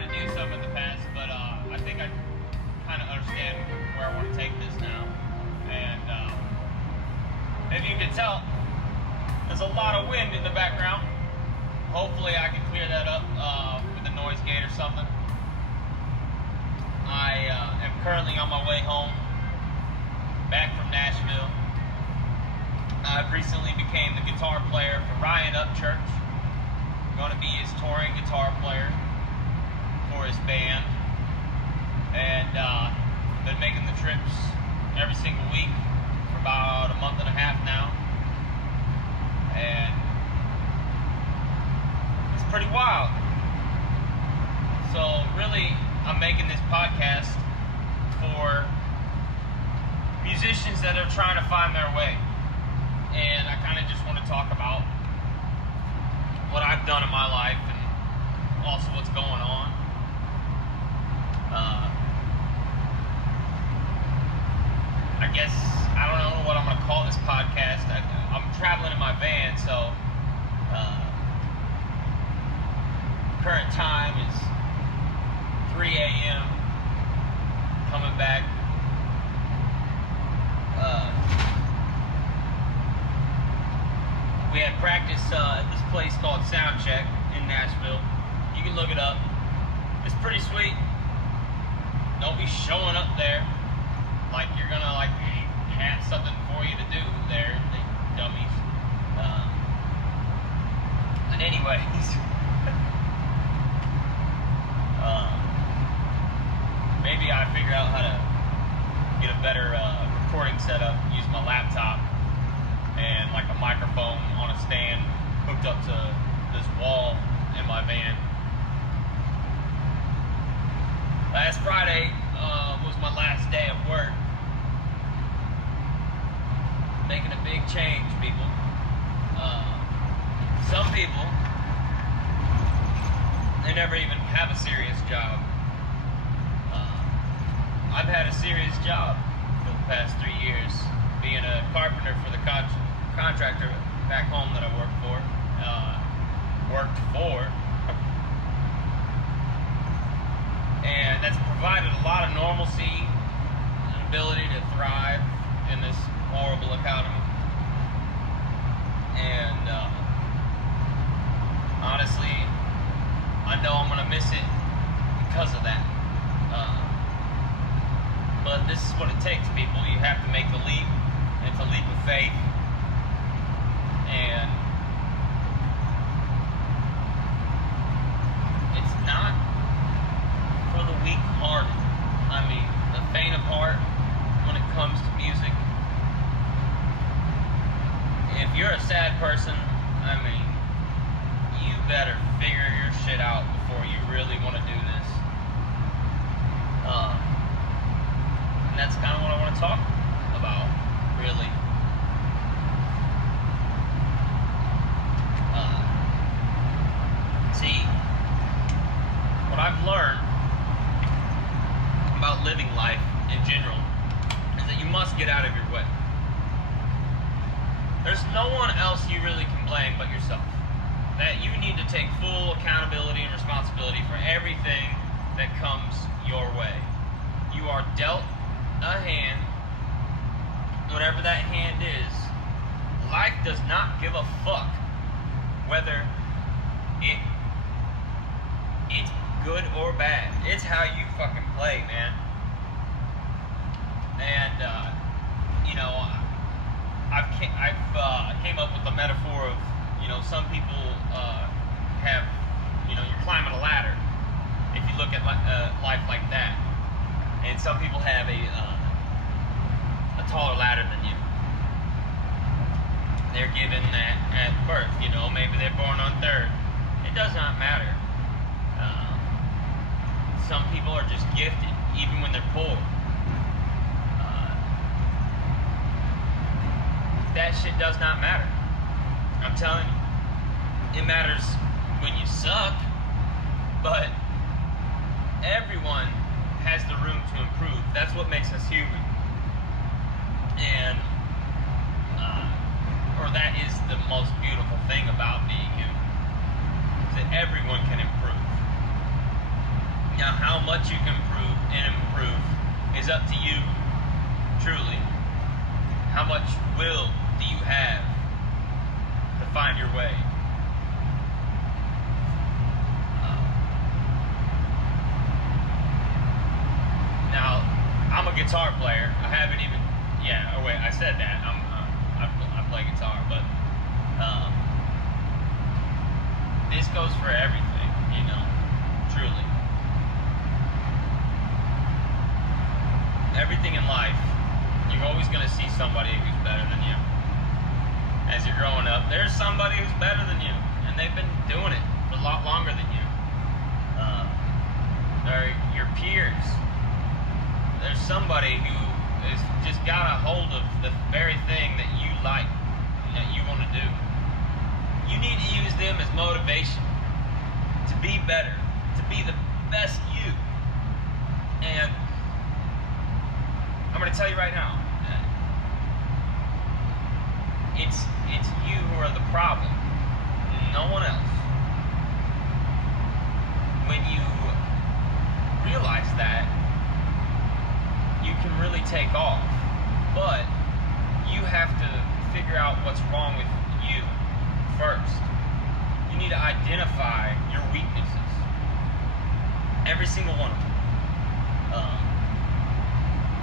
tried to do some in the past, but I think I kind of understand where I want to take this now. And if you can tell, there's a lot of wind in the background. Hopefully I can clear that up with a noise gate or something. I am currently on my way home, back from Nashville. I recently became the guitar player for Upchurch. I'm going to be his touring guitar player for his band. And been making the trips every single week for about a month and a half now. And it's pretty wild. So really, I'm making this podcast for musicians that are trying to find their way. And I kind of just want to talk about what I've done in my life and also what's going on. I guess, I don't know what I'm going to call this podcast. I'm traveling in my van, so current time is 3 a.m. coming back. We had practice at this place called Soundcheck in Nashville. You can look it up. It's pretty sweet. Don't be showing up there like you're gonna have something for you to do there, they dummies. But anyways, maybe I figure out how to get a better recording setup. Use my laptop and like a microphone on a stand hooked up to this wall in my van. Last Friday was my last day of work. Making a big change, people. Some people, they never even have a serious job. I've had a serious job for the past 3 years, being a carpenter for the contractor back home that I worked for. And that's provided a lot of normalcy and ability to thrive in this horrible economy. And honestly, I know I'm gonna miss it because of that. But this is what it takes, people. You have to make the leap. It's a leap of faith. And it's not for the weak-hearted. I mean, the faint of heart when it comes to music. If you're a sad person, I mean, you better figure your shit out before you really want to do this. And that's kind of what I want to talk about, really. See, what I've learned about living life in general is that you must get out of your way. There's no one else you really can blame but yourself. That you need to take full accountability and responsibility for everything that comes your way. You are dealt a hand, whatever that hand is. Life does not give a fuck whether it's good or bad. It's how you fucking play, man. And you know, I've came up with the metaphor of, you know, some people have, you know, you're climbing a ladder if you look at life like that, and some people have a taller ladder than you. They're given that at birth, you know, maybe they're born on third. It does not matter. Some people are just gifted, even when they're poor. That shit does not matter. I'm telling you. It matters when you suck, but everyone has the room to improve. That's what makes us human. And or that is the most beautiful thing about being human, is that everyone can improve. Now, how much you can improve is up to you, truly. How much will do you have to find your way? Now, I'm a guitar player. I haven't even, I said that. I play guitar, but this goes for everything, truly. Everything in life, you're always going to see somebody who's better than you. As you're growing up, there's somebody who's better than you, and they've been doing it for a lot longer than you. They're your peers. There's somebody who has just got a hold of the very thing that you like, that you want to do. You need to use them as motivation to be better, to be the best you. And I'm going to tell you right now, it's you who are the problem, no one else. When you realize that, you can really take off, but you have to figure out what's wrong with you first. You need to identify your weaknesses, every single one of them.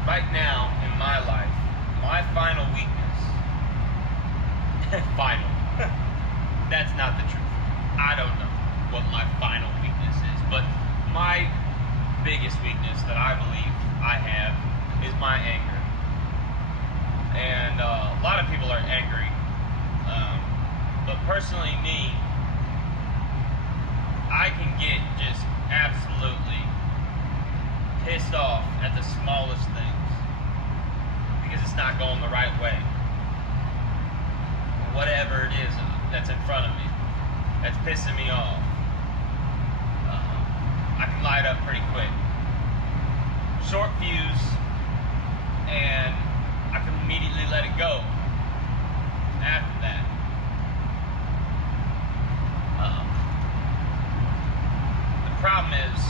Right now in my life, my final weakness, final, that's not the truth. I don't know what my final weakness is, but my biggest weakness that I believe I have is my anger. And a lot of people are angry, but personally me, I can get just absolutely pissed off at the smallest things because it's not going the right way. Whatever it is that's in front of me that's pissing me off, I can light up pretty quick. Short fuse, and I can immediately let it go after that. The problem is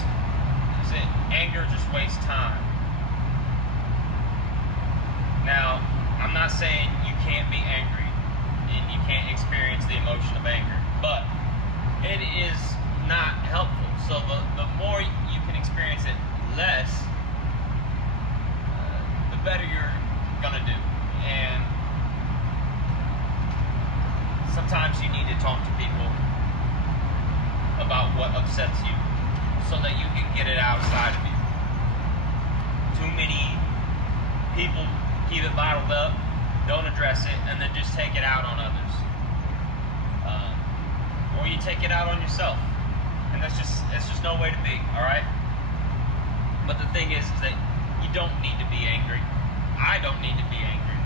that anger just wastes time. Now, I'm not saying you can't be angry and you can't experience the emotion of anger, but it is not helpful. So the more you can experience it less, the better you're gonna do. And sometimes you need to talk to people about what upsets you so that you can get it outside of you. Too many people keep it bottled up, don't address it, and then just take it out on others. Or you take it out on yourself. And that's just no way to be, alright? But the thing is that you don't need to be angry. I don't need to be angry.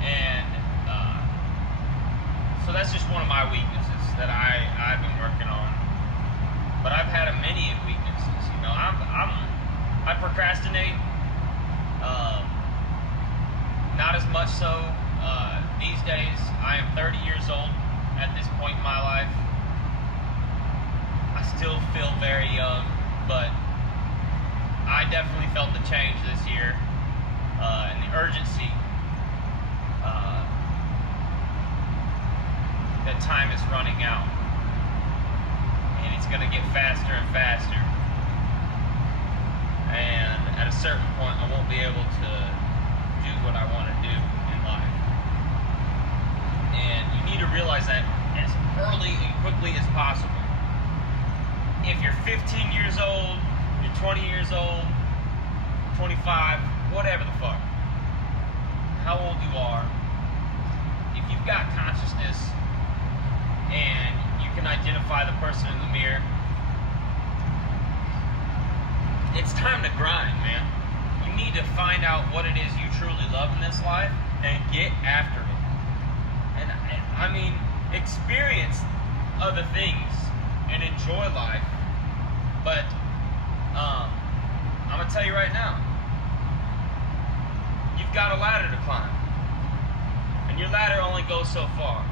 And so that's just one of my weaknesses that I've been working on. But I've had many weaknesses. I procrastinate. Not as much so these days. I am 30 years old at this point in my life. I still feel very young, but I definitely felt the change this year, and the urgency that time is running out, and it's going to get faster and faster, and at a certain point I won't be able to do what I want to do in life. And you need to realize that as early and quickly as possible. If you're 15 years old, you're 20 years old, 25, whatever the fuck, how old you are, if you've got consciousness and you can identify the person in the mirror, it's time to grind, man. You need to find out what it is you truly love in this life and get after it. And I mean, experience other things and enjoy life. But I'm gonna tell you right now, you've got a ladder to climb, and your ladder only goes so far.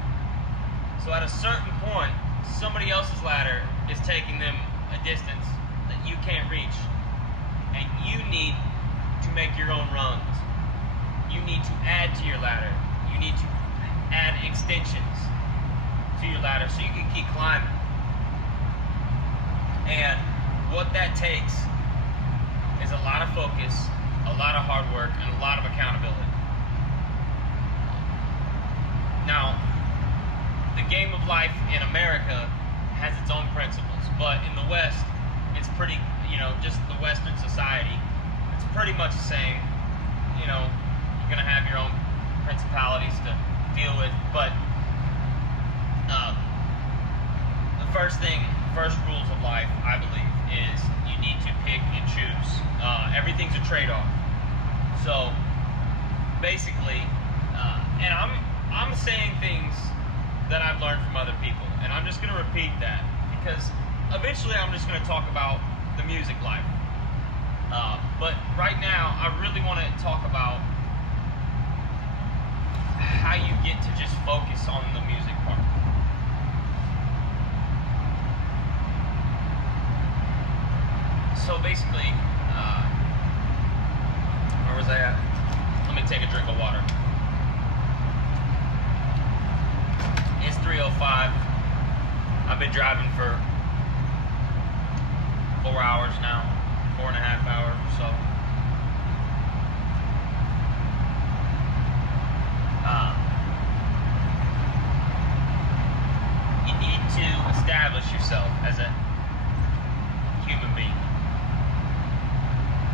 So at a certain point, somebody else's ladder is taking them a distance that you can't reach, and you need to make your own runs. You need to add to your ladder. You need to add extensions to your ladder so you can keep climbing. And what that takes is a lot of focus, a lot of hard work, and a lot of accountability. Now, the game of life in America has its own principles, but in the West, it's pretty, just the Western society, it's pretty much the same. You're going to have your own principalities to deal with, but the first rules of life, I believe, is you need to pick and choose. Everything's a trade-off. So, basically, and I'm saying things that I've learned from other people, and I'm just going to repeat that, because eventually I'm just going to talk about the music life. But right now, I really want to talk about how you get to just focus on the music part. So basically, where was I at? Let me take a drink of water. It's 3:05. I've been driving for 4 hours now, 4.5 hours or so. You need to establish yourself as a human being,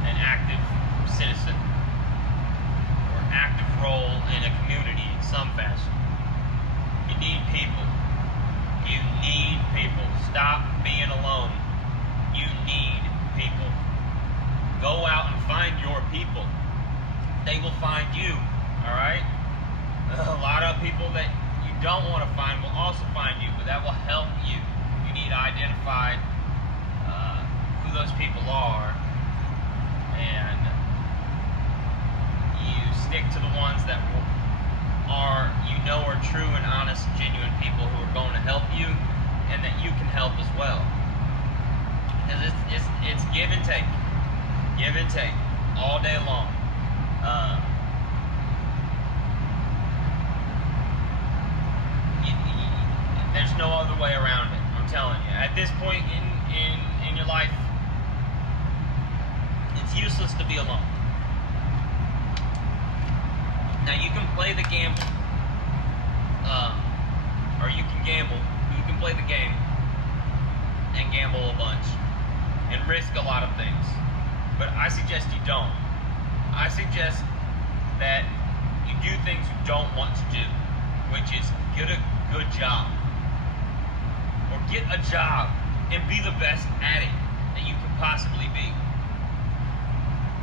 an active citizen, or active role in a community in some fashion. You need people. You need people. Stop being alone. You need people. Go out and find your people. They will find you. Alright? A lot of people that you don't want to find will also find you, but that will help you. You need to identify who those people are, and you stick to the ones that are true and honest, genuine people who are going to help you, and that you can help as well. Because it's give and take all day long. There's no other way around it. I'm telling you. At this point in your life, it's useless to be alone. Now you can play the gamble, or you can gamble. You can play the game and gamble a bunch and risk a lot of things. But I suggest you don't. I suggest that you do things you don't want to do, which is get a good job. Or get a job and be the best at it that you can possibly be.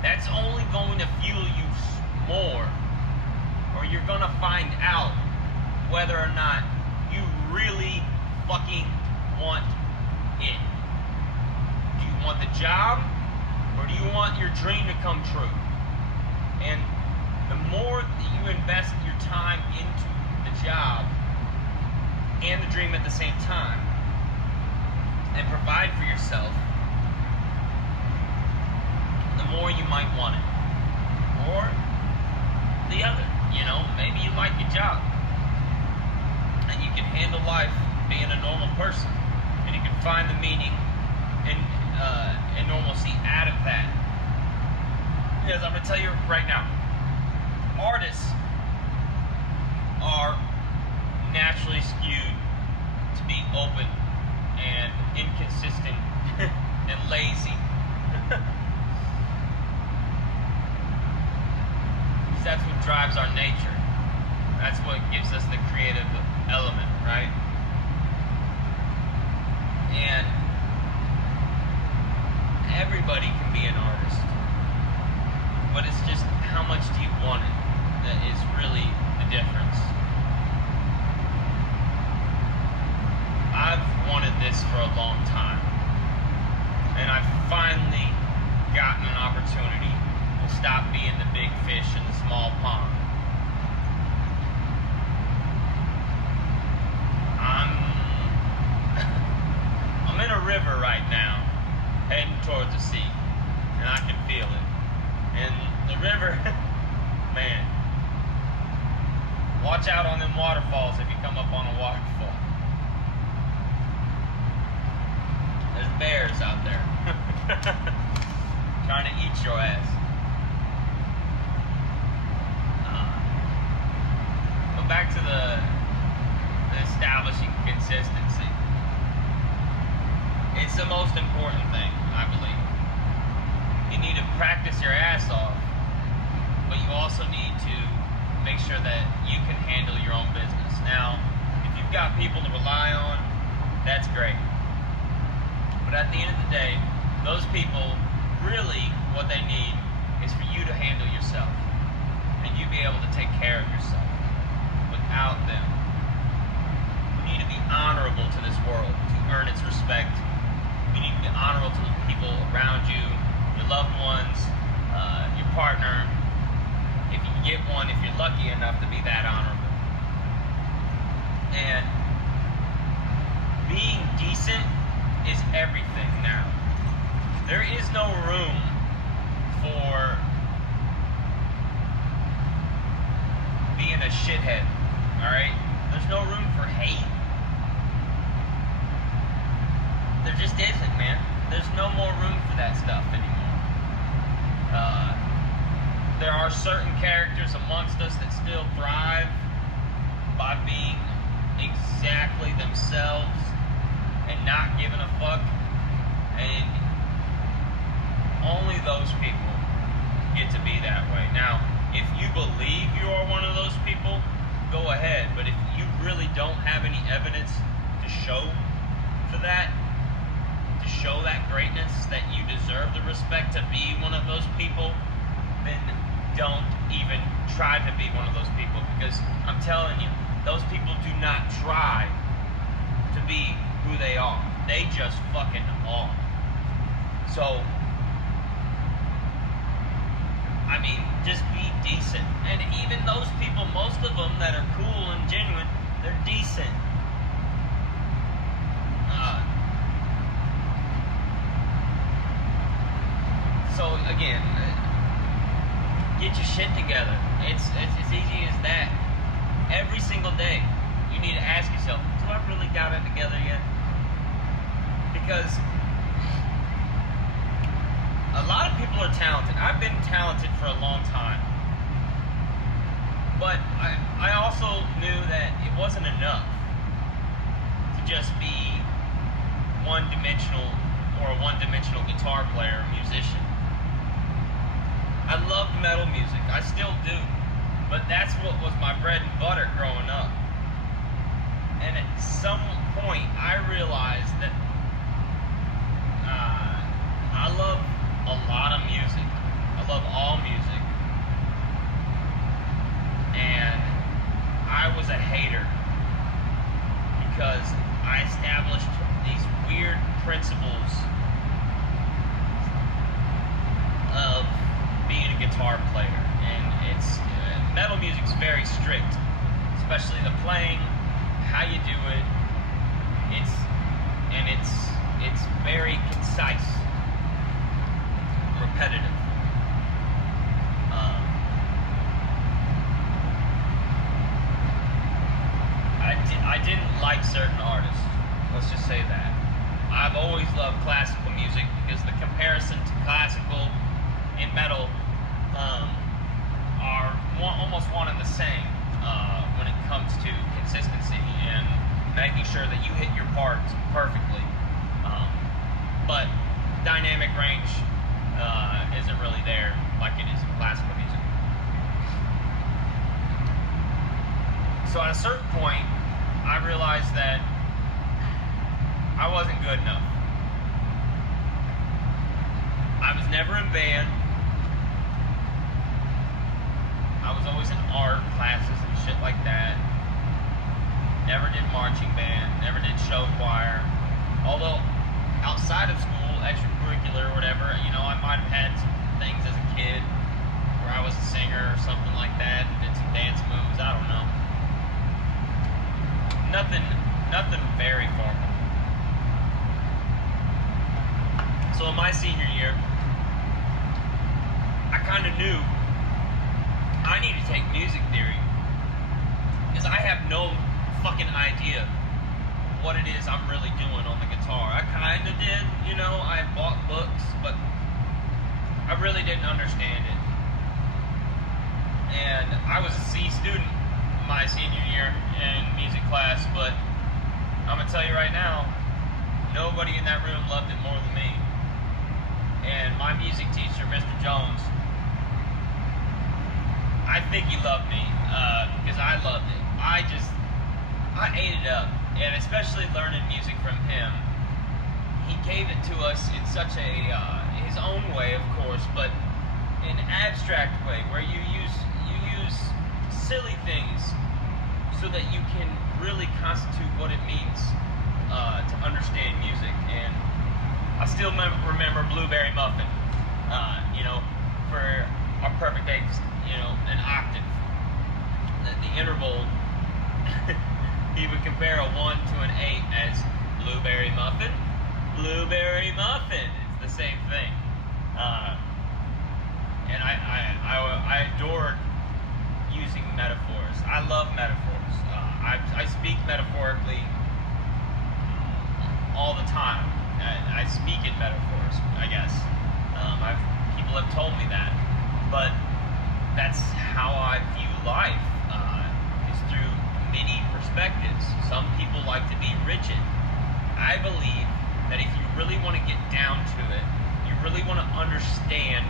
That's only going to fuel you more, or you're going to find out whether or not you really fucking want it. Do you want the job, or do you want your dream to come true? And the more that you invest your time into the job and the dream at the same time, and provide for yourself, the more you might want it. Or the other, maybe you like your job and you can handle life being a normal person, and you can find the meaning and normalcy out of that. Because I'm going to tell you right now, artists are naturally skewed to be open and inconsistent and lazy. That's what drives our nature. That's what gives us the creative element, right? And everybody can be an artist, but it's just how much do you want it that is really the difference. I've wanted this for a long time, and I've finally gotten an opportunity to stop being the big fish in the small pond. I'm in a river right now, to see, and I can feel it. And the river, man, watch out on them waterfalls if you come up on a waterfall. There's bears out there trying to eat your ass. But back to the establishing consistency. It's the most important thing, I believe. You need to practice your ass off, but you also need to make sure that you can handle your own business. Now, if you've got people to rely on, that's great. But at the end of the day, those people, really what they need is for you to handle yourself and you be able to take care of yourself without them. You need to be honorable to this world to earn its respect. You need to be honorable to the people around you, your loved ones, your partner. If you get one, if you're lucky enough to be that honorable. And being decent is everything now. There is no room for being a shithead, alright? There's no room for hate. There just isn't, man. There's no more room for that stuff anymore. There are certain characters amongst us that still thrive by being exactly themselves and not giving a fuck, and only those people get to be that way. Now, if you believe you are one of those people, go ahead, but if you really don't have any evidence to show for that, to show that greatness, that you deserve the respect to be one of those people, then don't even try to be one of those people, because I'm telling you, those people do not try to be who they are. They just fucking are. So, I mean, just be decent. And even those people, most of them that are cool and genuine, they're decent. So again, get your shit together. It's as easy as that. Every single day, you need to ask yourself, do I really got it together yet? Because a lot of people are talented. I've been talented for a long time. But I also knew that it wasn't enough to just be one-dimensional or a one-dimensional guitar player or musician. I loved metal music. I still do. But that's what was my bread and butter growing up. And at some point, I realized that I love a lot of music. I love all music. And I was a hater because I established these weird principles of being a guitar player. And it's metal music's very strict, especially the playing, how you do it. It's very concise, repetitive. I didn't like certain artists. Let's just say that. I've always loved classical music because the comparison to classical and metal are almost one and the same when it comes to consistency and making sure that you hit your parts perfectly. But dynamic range isn't really there like it is in classical music. So at a certain point, I realized that I wasn't good enough. I was never in band. I was always in art classes and shit like that. Never did marching band, never did show choir. Although, outside of school, extracurricular or whatever, you know, I might have had some things as a kid where I was a singer or something like that, and did some dance moves, I don't know. Nothing very formal. So So in my senior year, I kind of knew I need to take music theory because I have no fucking idea what it is I'm really doing on the guitar. I kind of did, you know, I bought books, but I really didn't understand it. And I was a C student my senior year in music class, but I'm gonna tell you right now, nobody in that room loved it more than me. And my music teacher, Mr. Jones, I think he loved me because I loved it. I ate it up, and especially learning music from him. He gave it to us in such a his own way, of course, but an abstract way where you use silly things so that you can really constitute what it means to understand music. And I still remember Blueberry Muffin, you know, for our perfect eighth, you know, an octave. The interval, he would compare a 1 to an 8 as Blueberry Muffin. Blueberry Muffin. It's the same thing. And I adore using metaphors. I love metaphors. I speak metaphorically all the time. I speak in metaphors, I guess. People have told me that. But that's how I view life, is through many perspectives. Some people like to be rigid. I believe that if you really want to get down to it, you really want to understand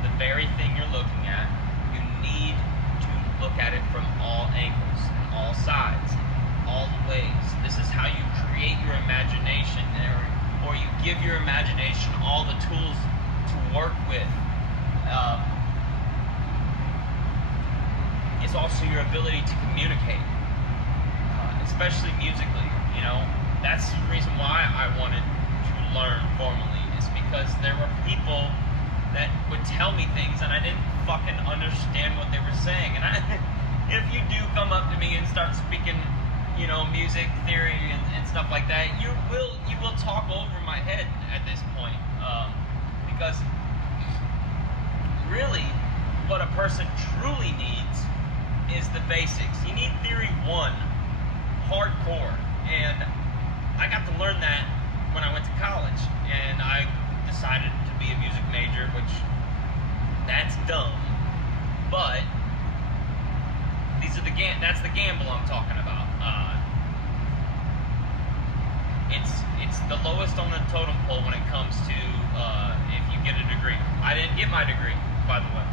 the very thing you're looking at, you need to look at it from all angles, all sides, all ways. This is how you create your imagination, or you give your imagination all the tools to work with. It's also your ability to communicate, especially musically. You know, that's the reason why I wanted to learn formally, is because there were people that would tell me things and I didn't fucking understand what they were saying. And if you do come up to me and start speaking, you know, music theory and stuff like that, you will talk over my head at this point, because really what a person truly needs is the basics. You need theory 1, hardcore, and I got to learn that when I went to college, and I decided to be a music major, which that's dumb, but that's the gamble I'm talking about. It's the lowest on the totem pole when it comes to if you get a degree. I didn't get my degree, by the way.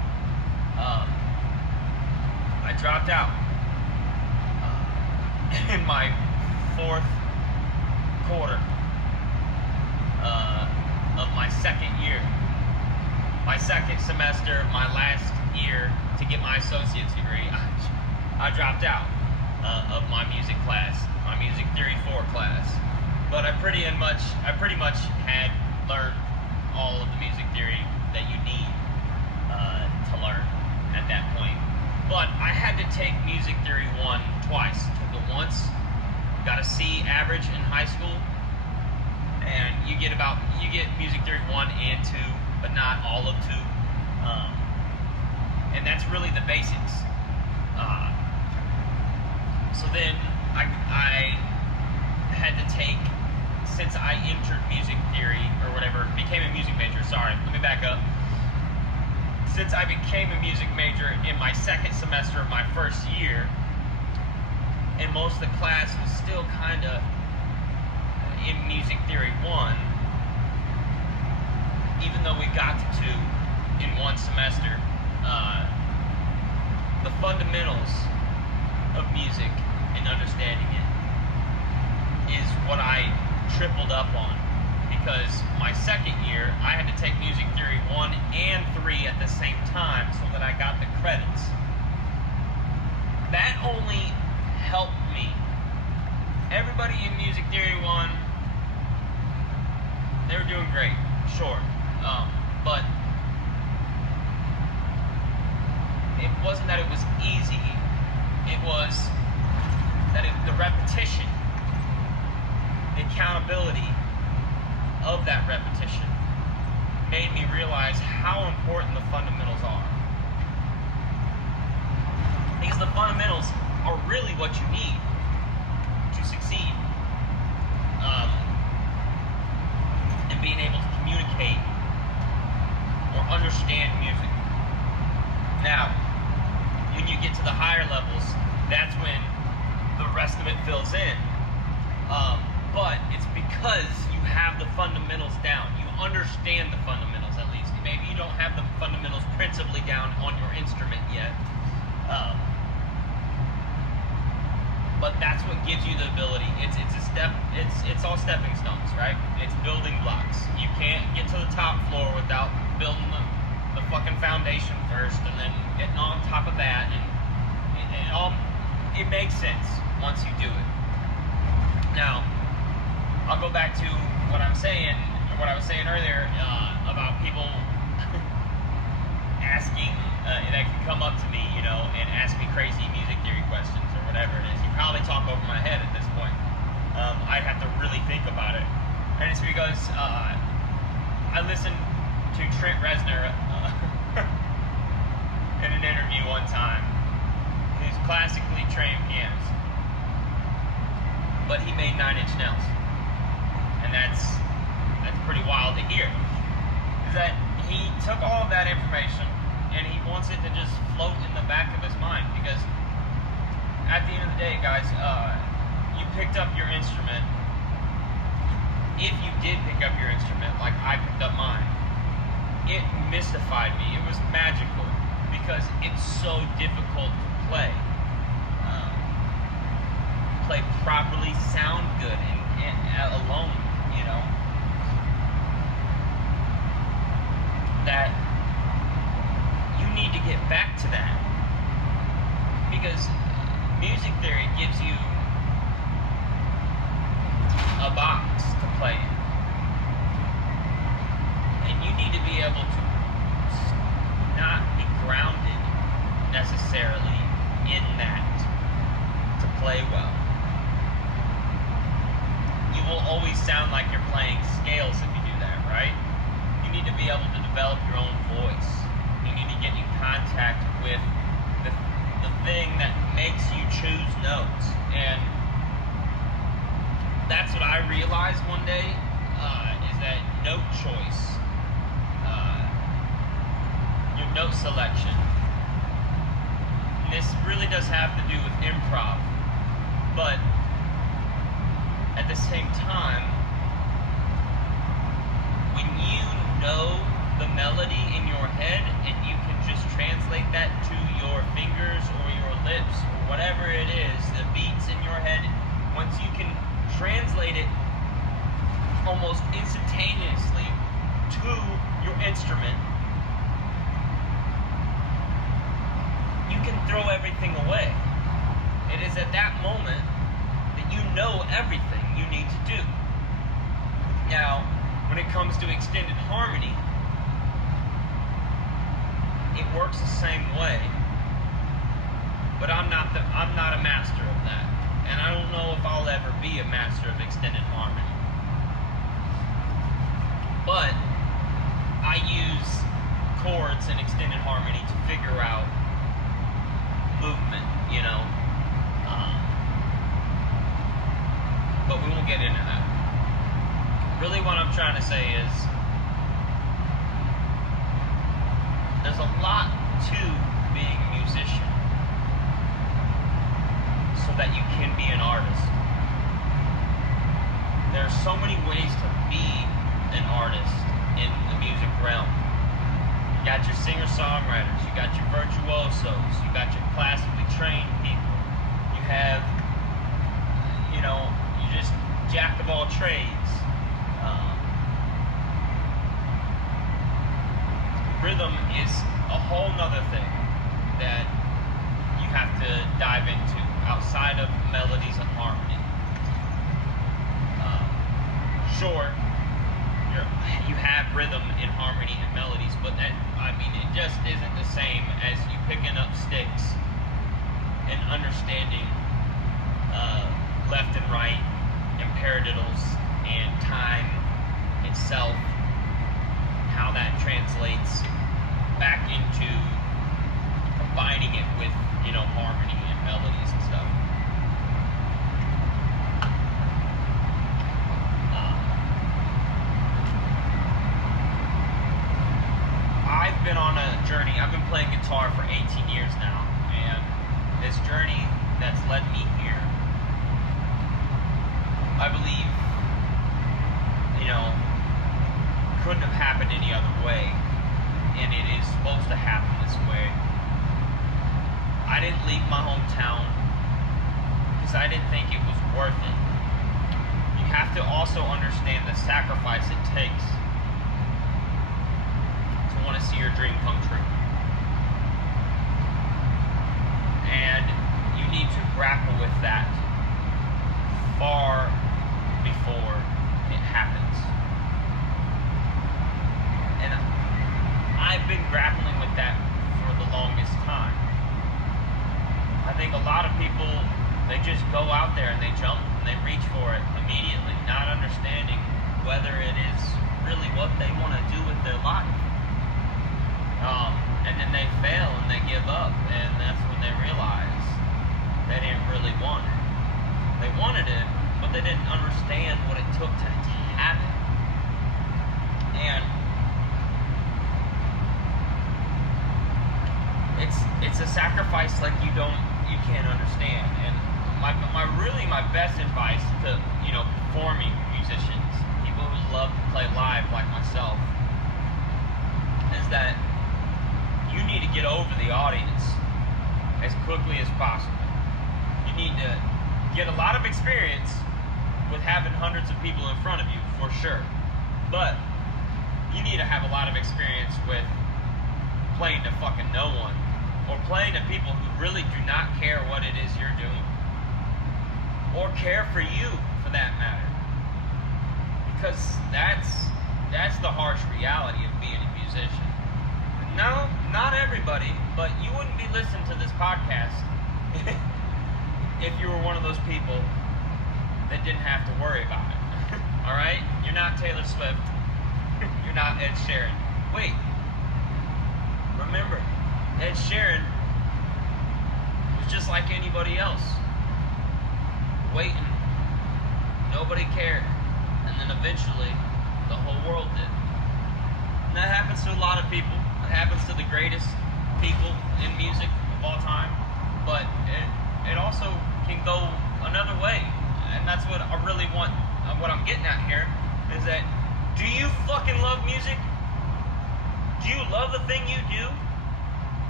I dropped out in my 4th quarter of my 2nd year. My 2nd semester of my last year to get my associate's degree, I dropped out of my music class, my music theory 4 class. But I pretty much had learned all of the music theory that you need to learn at that point. But I had to take music theory 1 twice. Took it once, got a C average in high school, and you get music theory 1 and 2, but not all of 2. And that's really the basics. So then I had to take, since I entered music theory or whatever, became a music major. Sorry, let me back up. Since I became a music major in my 2nd semester of my 1st year, and most of the class was still kind of in music theory 1, even though we got to 2 in 1 semester, the fundamentals of music and understanding it is what I tripled up on, because my 2nd year I had to take music theory 1 and 3 at the same time so that I got the credits. That only helped me. Everybody in music theory 1, they were doing great, sure, but it wasn't that it was easy, it was that the repetition, the accountability of that repetition how important the fundamentals are. Because the fundamentals are really what you need to succeed. And being able to communicate or understand music. Now, when you get to the higher levels, that's when the rest of it fills in. But it's because you have the fundamentals down. You understand the fundamentals at least. Maybe you don't have the fundamentals principally down on your instrument yet. But that's what gives you the ability. It's a step. It's all stepping stones, right? It's building blocks. You can't get to the top floor without building the fucking foundation first, and then getting on top of that, and it makes sense once you do it. Now, I'll go back to what I was saying earlier about people asking that can come up to me, and ask me crazy music theory questions or whatever it is. You probably talk over my head at this point. I'd have to really think about it, and it's because I listened to Trent Reznor in an interview one time. He's classically trained pianist, but he made 9 Inch Nails, and that's pretty wild to hear. Is that he took all of that information and he wants it to just float in the back of his mind, because at the end of the day, guys, you picked up your instrument. If you did pick up your instrument like I picked up mine, it mystified me. It was magical because it's so difficult to play. Play properly, sound good, and alone, that you need to get back to that, because music theory gives you a box to play in, and you need to be able to not be grounded necessarily in that to play well. You will always sound like you're playing scales if you do that, right? You need to be able to develop your own voice. You need to get in contact with the thing that makes you choose notes. And that's what I realized one day, is that note choice, your note selection, and this really does have to do with improv, but at the same time, when you know the melody in your head and you can just translate that to your fingers or your lips or whatever it is, the beats in your head, once you can translate it almost instantaneously to your instrument, you can throw everything away. It is at that moment that you know everything you need to do. Now, when it comes to extended harmony, it works the same way, but I'm not a master of that, and I don't know if I'll ever be a master of extended harmony. But I use chords and extended harmony to figure out movement, but we won't get into that. Really, what I'm trying to say is there's a lot to being a musician so that you can be an artist. There are so many ways to be an artist in the music realm. You got your singer-songwriters, you got your virtuosos, you got your classically trained people, you have, you just jack of all trades. Rhythm is a whole nother thing that you have to dive into outside of melodies and harmony. Sure, you have rhythm in harmony and melodies, but it just isn't the same as you picking up sticks and understanding left and right and paradiddles and time itself, how that translates back into combining it with, harmony and melodies and stuff. I've been on a journey. I've been playing guitar for 18 years now, and this journey that's led me here, I believe, couldn't have happened any other way, and it is supposed to happen this way. I didn't leave my hometown because I didn't think it was worth it. You have to also understand the sacrifice it takes to want to see your dream come true. And you need to grapple with that far before it happens. And I've been grappling with that for the longest time. I think a lot of people, they just go out there and they jump and they reach for it immediately, not understanding whether it is really what they want to do with their life. And then they fail and they give up, and that's when they realize they didn't really want it. They wanted it, but they didn't understand what it took to have it. And it's a sacrifice like you can't understand. And my best advice to performing musicians, people who love to play live like myself, is that you need to get over the audience as quickly as possible. You need to get a lot of experience with having hundreds of people in front of you, for sure. But you need to have a lot of experience with playing to fucking no one, or playing to people who really do not care what it is you're doing, or care for you, for that matter. Because that's the harsh reality of being a musician. No, not everybody, but you wouldn't be listening to this podcast if you were one of those people that didn't have to worry about it. Alright? You're not Taylor Swift. You're not Ed Sheeran. Wait. Remember, Ed Sheeran was just like anybody else. Waiting. Nobody cared. And then eventually, the whole world did. And that happens to a lot of people. It happens to the greatest people in music of all time. But it also can go another way. And that's what I really want, what I'm getting at here, is that, do you fucking love music? Do you love the thing you do?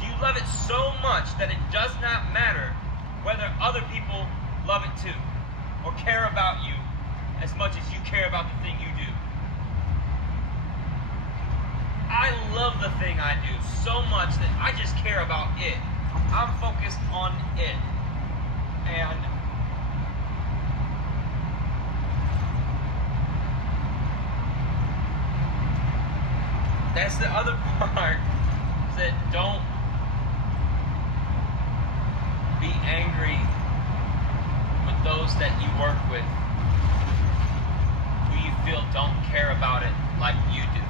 Do you love it so much that it does not matter whether other people love it too, or care about you as much as you care about the thing you do? I love the thing I do so much that I just care about it. I'm focused on it. And that's the other part, is that don't be angry with those that you work with who you feel don't care about it like you do.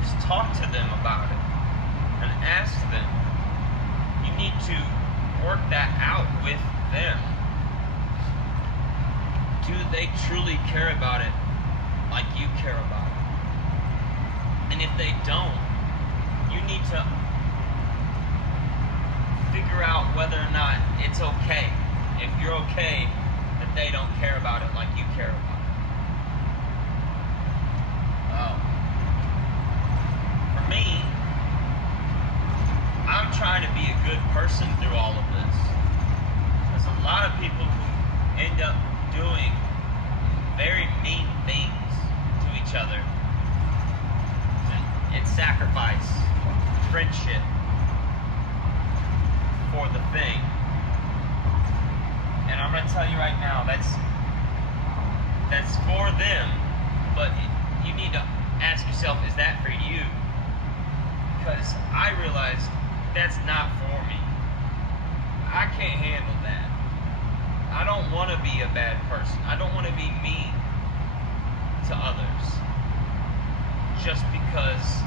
Just talk to them about it and ask them. You need to work that out with them. Do they truly care about it like you care about it? And if they don't, you need to figure out whether or not it's okay. If you're okay that they don't care about it like you care about it. For me, I'm trying to be a good person through all of this. There's a lot of people who end up doing very mean things to each other. And sacrifice friendship for the thing. And I'm going to tell you right now, that's for them, but you need to ask yourself, is that for you? Because I realized that's not for me. I can't handle that. I don't want to be a bad person. I don't want to be mean to others just because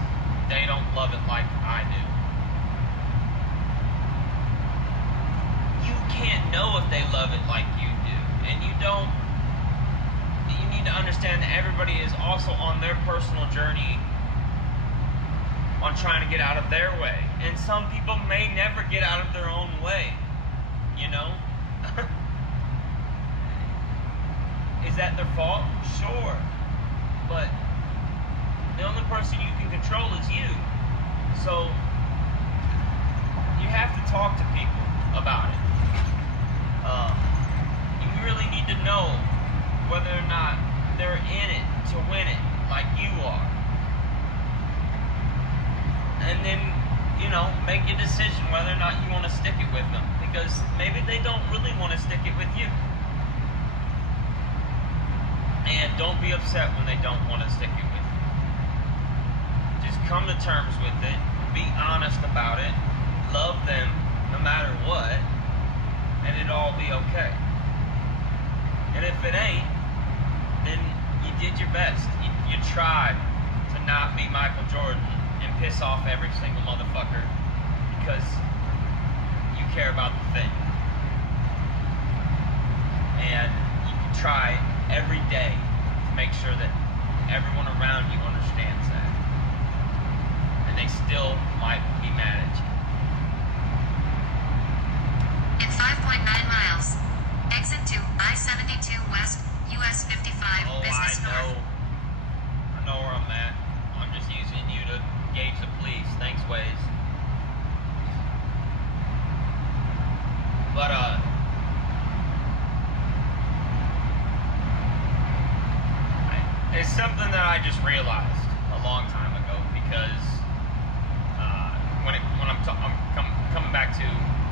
they don't love it like I do. You can't know if they love it like you do. And you need to understand that everybody is also on their personal journey on trying to get out of their way. And some people may never get out of their own way, you know? Is that their fault? Sure. But the only person you can control is you. So you have to talk to people about it. You really need to know whether or not they're in it to win it like you are. And then, you know, make a decision whether or not you want to stick it with them. Because maybe they don't really want to stick it with you. And don't be upset when they don't want to stick it with you. Just come to terms with it. Be honest about it. Love them no matter what. And it'll all be okay. And if it ain't, then you did your best. You tried to not be Michael Jordan and piss off every single motherfucker because you care about the thing. And you can try every day to make sure that everyone around you understands that. And they still might be mad at you. In 5.9 miles, exit to I-72 West, US 55, Business North. I know where I'm at. I'm just using you to gauge the police. Thanks, Waze. But, it's something that I just realized a long time ago because when I'm coming back to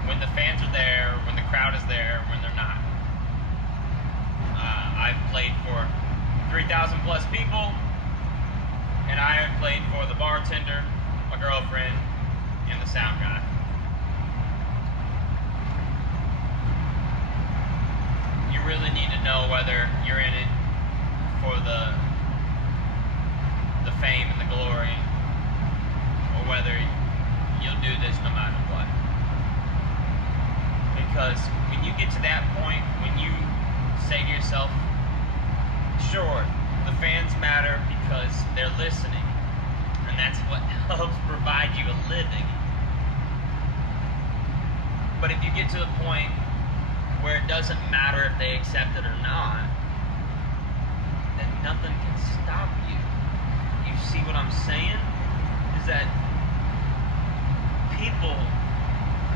when the fans are there, when the crowd is there, when they're not. I've played for 3,000 plus people, and I have played for the bartender, my girlfriend, and the sound guy. You really need to know whether you're in it for the fame and the glory, or whether you'll do this no matter what. Because when you get to that point, when you say to yourself, sure, the fans matter because they're listening, and that's what helps provide you a living. But if you get to the point where it doesn't matter if they accept it or not, then nothing can stop you. You see what I'm saying? Is that people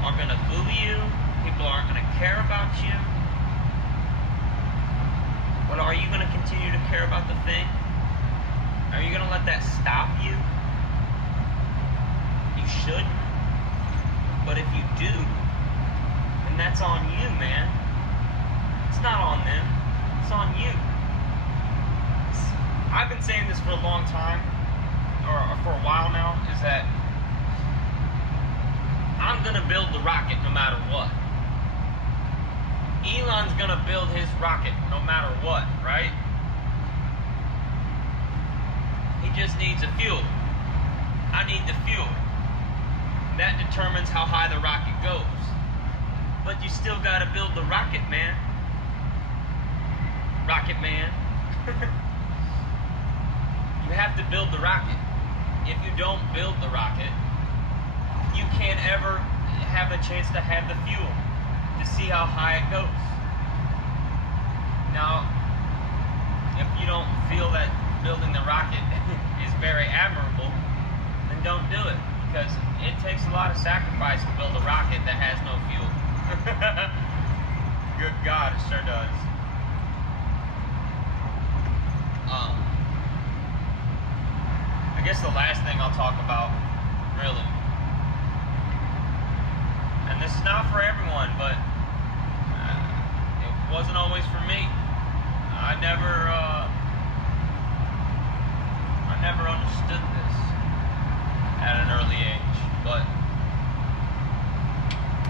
are going to boo you, people aren't going to care about you. But are you going to continue to care about the thing? Are you going to let that stop you? You shouldn't. But if you do, then that's on you, man. It's not on them. It's on you. I've been saying this for a long time, or for a while now, is that I'm going to build the rocket no matter what. Elon's gonna build his rocket no matter what, right? He just needs a fuel. I need the fuel. That determines how high the rocket goes. But you still gotta build the rocket, man. Rocket man. You have to build the rocket. If you don't build the rocket, you can't ever have a chance to have the fuel to see how high it goes. Now, if you don't feel that building the rocket is very admirable, then don't do it, because it takes a lot of sacrifice to build a rocket that has no fuel. Good God, it sure does. I guess the last thing I'll talk about, really, and this is not for everyone, but it wasn't always for me. I never understood this at an early age, but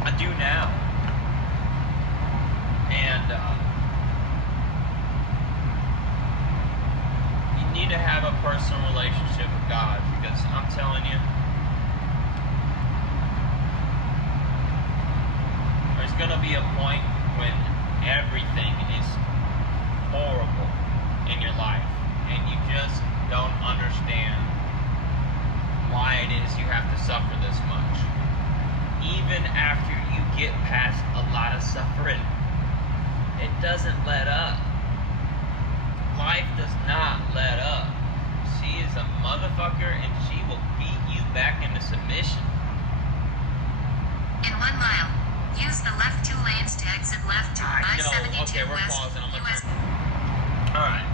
I do now. And you need to have a personal relationship with God, because I'm telling you, there's going to be a point when everything is horrible in your life, and you just don't understand why it is you have to suffer this much. Even after you get past a lot of suffering, it doesn't let up. Life does not let up. She is a motherfucker, and she will beat you back into submission. In 1 mile, use the left 2 lanes to exit left to I-72 Okay, we're West, pausing. I'm gonna US. Alright.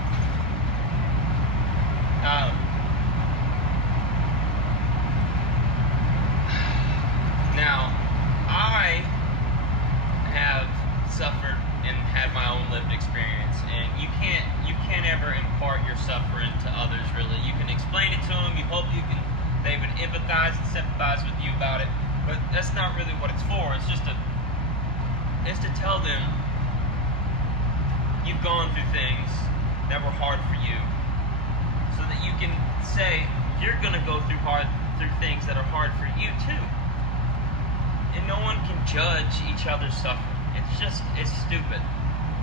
Now, I have suffered and had my own lived experience, and you can't ever impart your suffering to others. Really, you can explain it to them. You hope they would empathize and sympathize with you about it, but that's not really what it's for. It's to tell them you've gone through things that were hard for you, so that you can say you're gonna go through things that are hard for you too. And no one can judge each other's suffering. It's stupid.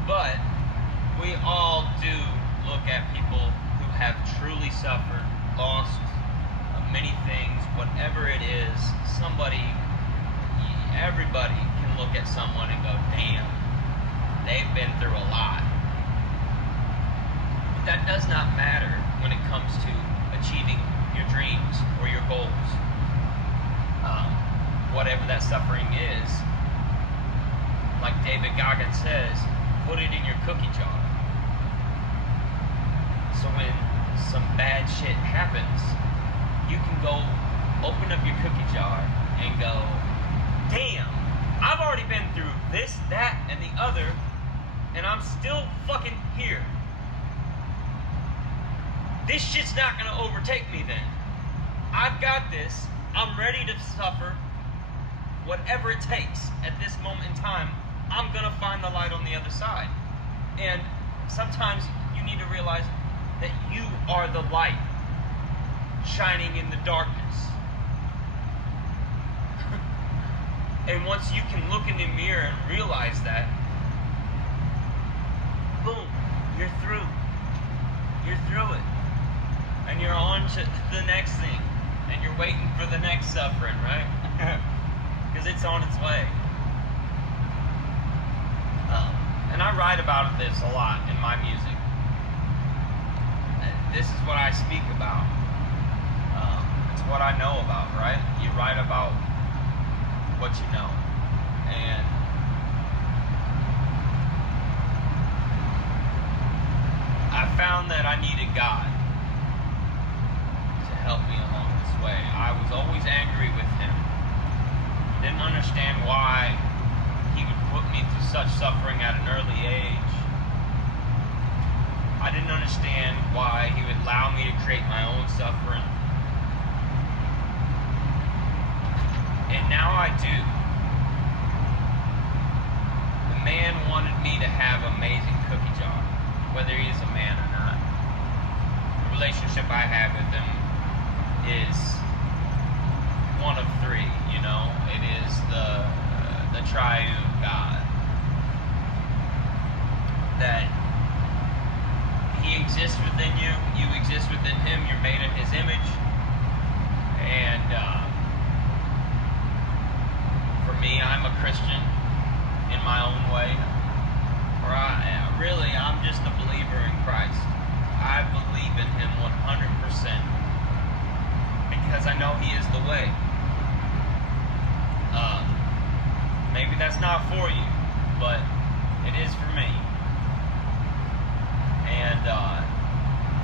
But we all do look at people who have truly suffered, lost many things, whatever it is. Everybody can look at someone and go, damn, they've been through a lot. But that does not matter when it comes to achieving your dreams or your goals. Whatever that suffering is, like David Goggins says, put it in your cookie jar. So when some bad shit happens, you can go open up your cookie jar and go, damn, I've already been through this, that, and the other, and I'm still fucking here. This shit's not gonna overtake me then. I've got this. I'm ready to suffer. Whatever it takes at this moment in time, I'm gonna find the light on the other side. And sometimes you need to realize that you are the light shining in the darkness. And once you can look in the mirror and realize that, boom, you're through. You're through it. And you're on to the next thing. And you're waiting for the next suffering, right? Because it's on its way. And I write about this a lot in my music. This is what I speak about. It's what I know about, right? You write about what you know. And I found that I needed God to help me along this way. I was always angry with Him. Didn't understand why He would put me through such suffering at an early age. I didn't understand why He would allow me to create my own suffering. And now I do. The man wanted me to have an amazing cookie jar, whether he is a man or not. The relationship I have with Him is one of three, you know. It is the triune God. That He exists within you, you exist within Him, you're made in His image. And for me, I'm a Christian in my own way. Or I'm just a believer in Christ. I believe in Him 100%. Because I know He is the way. Maybe that's not for you, but it is for me. And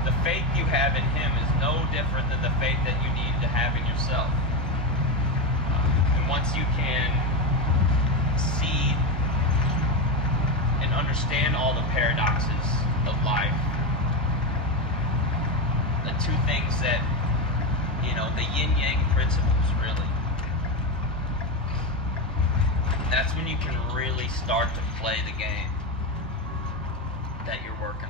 the faith you have in Him is no different than the faith that you need to have in yourself. And once you can see and understand all the paradoxes of life, the two things that, the yin-yang principles, really. That's when you can really start to play the game that you're working on.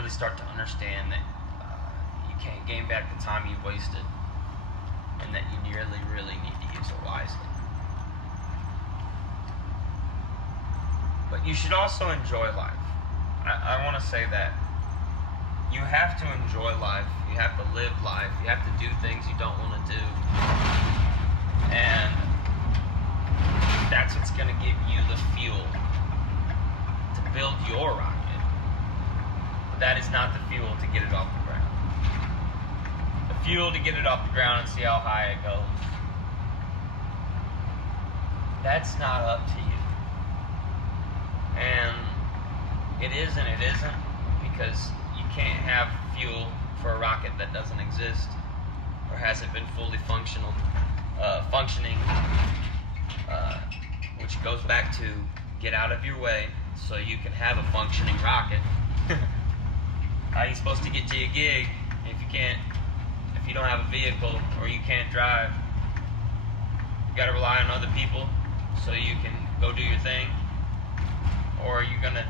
really start to understand that you can't gain back the time you've wasted, and that you really need to use it wisely. But you should also enjoy life. I want to say that you have to enjoy life. You have to live life. You have to do things you don't want to do. And that's what's going to give you the fuel to build your rocket. But that is not the fuel to get it off the ground. The fuel to get it off the ground and see how high it goes, that's not up to you. And it is and it isn't, because you can't have fuel for a rocket that doesn't exist or hasn't been fully functioning, which goes back to get out of your way so you can have a functioning rocket. How are you supposed to get to your gig if you don't have a vehicle or you can't drive? You got to rely on other people so you can go do your thing? Or are you going to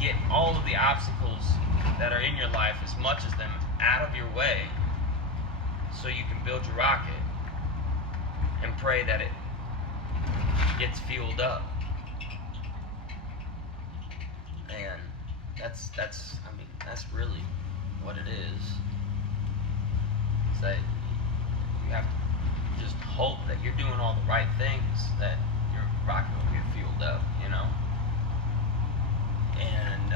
get all of the obstacles that are in your life, as much as them, out of your way so you can build your rocket and pray that it gets fueled up? And that's really what it is. It's that you have to just hope that you're doing all the right things, that your rocket will get fueled up, you know? And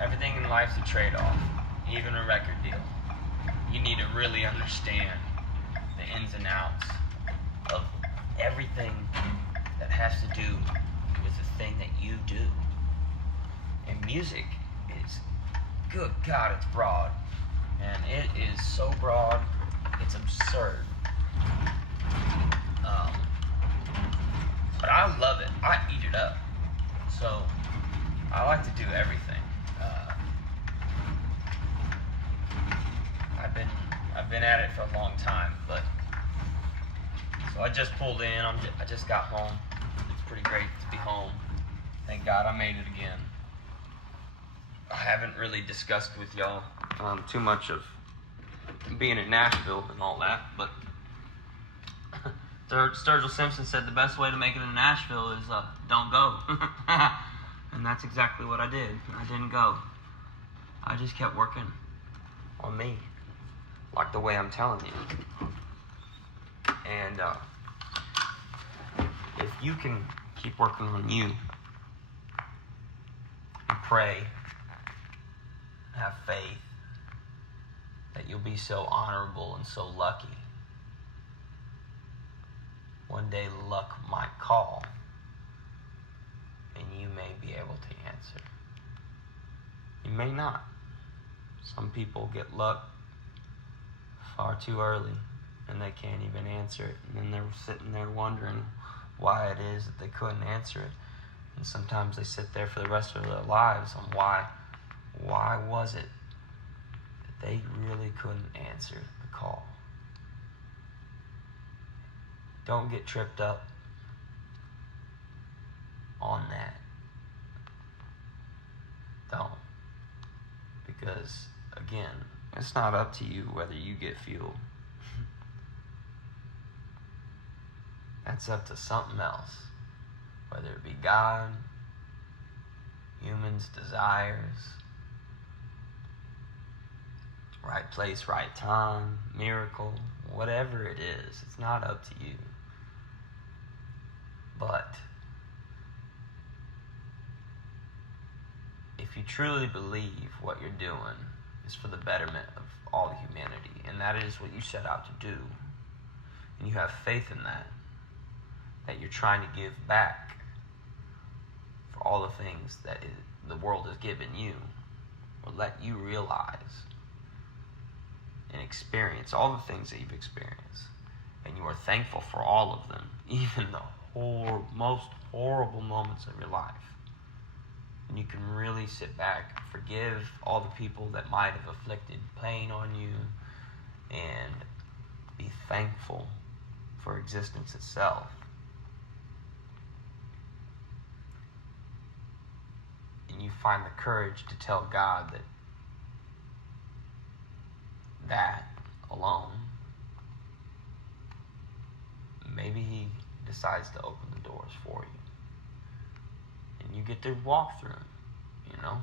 everything in life's a trade-off, even a record deal. You need to really understand the ins and outs of everything that has to do with the thing that you do. And music is, good God, it's broad. And it is so broad, it's absurd. But I love it. I eat it up. So I like to do everything. I've been at it for a long time, but so I just pulled in. I just got home. It's pretty great to be home. Thank God I made it again. I haven't really discussed with y'all too much of being in Nashville and all that, but Sturgill Simpson said the best way to make it in Nashville is don't go. And that's exactly what I did. I didn't go. I just kept working on me, like the way I'm telling you. And if you can keep working on you and pray, have faith that you'll be so honorable and so lucky, one day luck might call and you may be able to answer. You may not. Some people get luck far too early and they can't even answer it, and then they're sitting there wondering why it is that they couldn't answer it. And sometimes they sit there for the rest of their lives on why was it that they really couldn't answer the call. Don't get tripped up on that. Don't. Because, again, it's not up to you whether you get fueled. That's up to something else. Whether it be God, humans' desires, right place, right time, miracle, whatever it is, it's not up to you. But if you truly believe what you're doing is for the betterment of all humanity, and that is what you set out to do, and you have faith in that you're trying to give back for all the things that the world has given you, or let you realize and experience all the things that you've experienced, and you are thankful for all of them, even the most horrible moments of your life. And you can really sit back, forgive all the people that might have inflicted pain on you, and be thankful for existence itself. And you you find the courage to tell God that alone, maybe he decides to open the doors for you. And you get to walk through them, you know?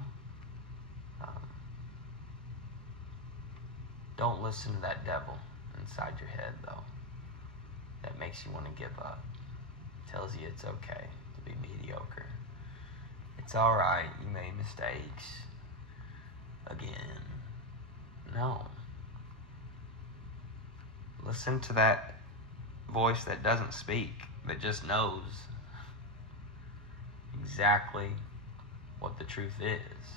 Don't listen to that devil inside your head, though, that makes you want to give up. Tells you it's okay to be mediocre. It's alright, you made mistakes. Again. No. Listen to that voice that doesn't speak, but just knows exactly what the truth is.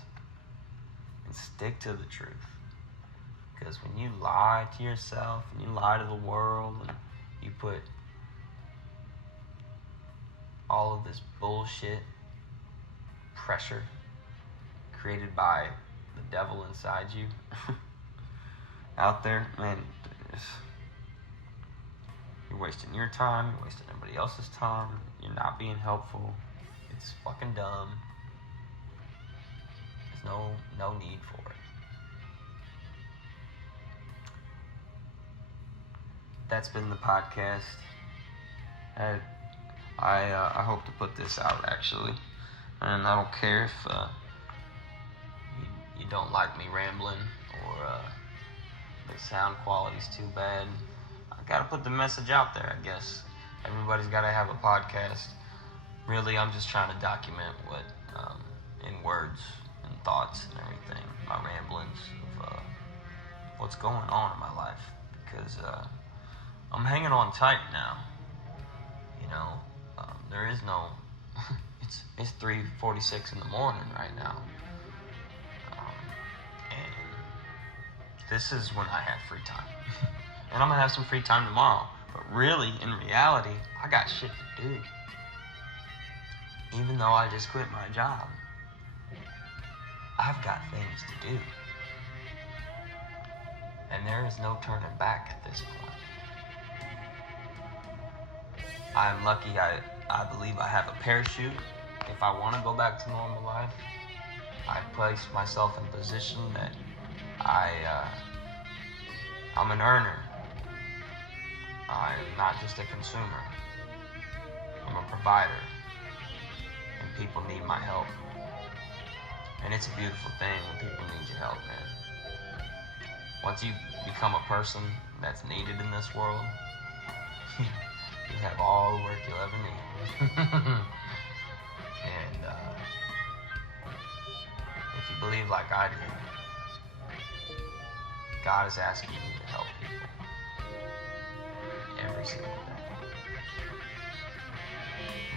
And stick to the truth. Because when you lie to yourself, and you lie to the world, and you put all of this bullshit, pressure created by the devil inside you out there, man, you're wasting your time, you're wasting everybody else's time, you're not being helpful. It's fucking dumb. There's no need for it. That's been the podcast. I hope to put this out, actually. And I don't care if you don't like me rambling or the sound quality's too bad. I gotta put the message out there, I guess. Everybody's gotta have a podcast. Really, I'm just trying to document what, in words and thoughts and everything, my ramblings of what's going on in my life. Because I'm hanging on tight now. You know, there is no... it's 3:46 in the morning right now. And this is when I have free time. And I'm going to have some free time tomorrow. But really, in reality, I got shit to do. Even though I just quit my job, I've got things to do. And there is no turning back at this point. I'm lucky I believe I have a parachute. If I want to go back to normal life, I place myself in a position that I'm an earner. I'm not just a consumer. I'm a provider. And people need my help. And it's a beautiful thing when people need your help, man. Once you become a person that's needed in this world, you have all the work you'll ever need. And if you believe like I do, God is asking you to help people every single day.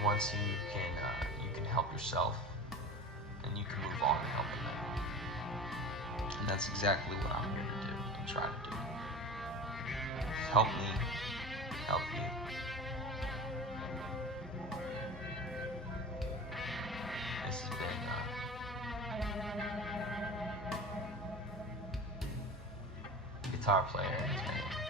Once you can help yourself, then you can move on and help them. And that's exactly what I'm here to do and try to do. Help me, help you. This has been Guitar Player Entertainment.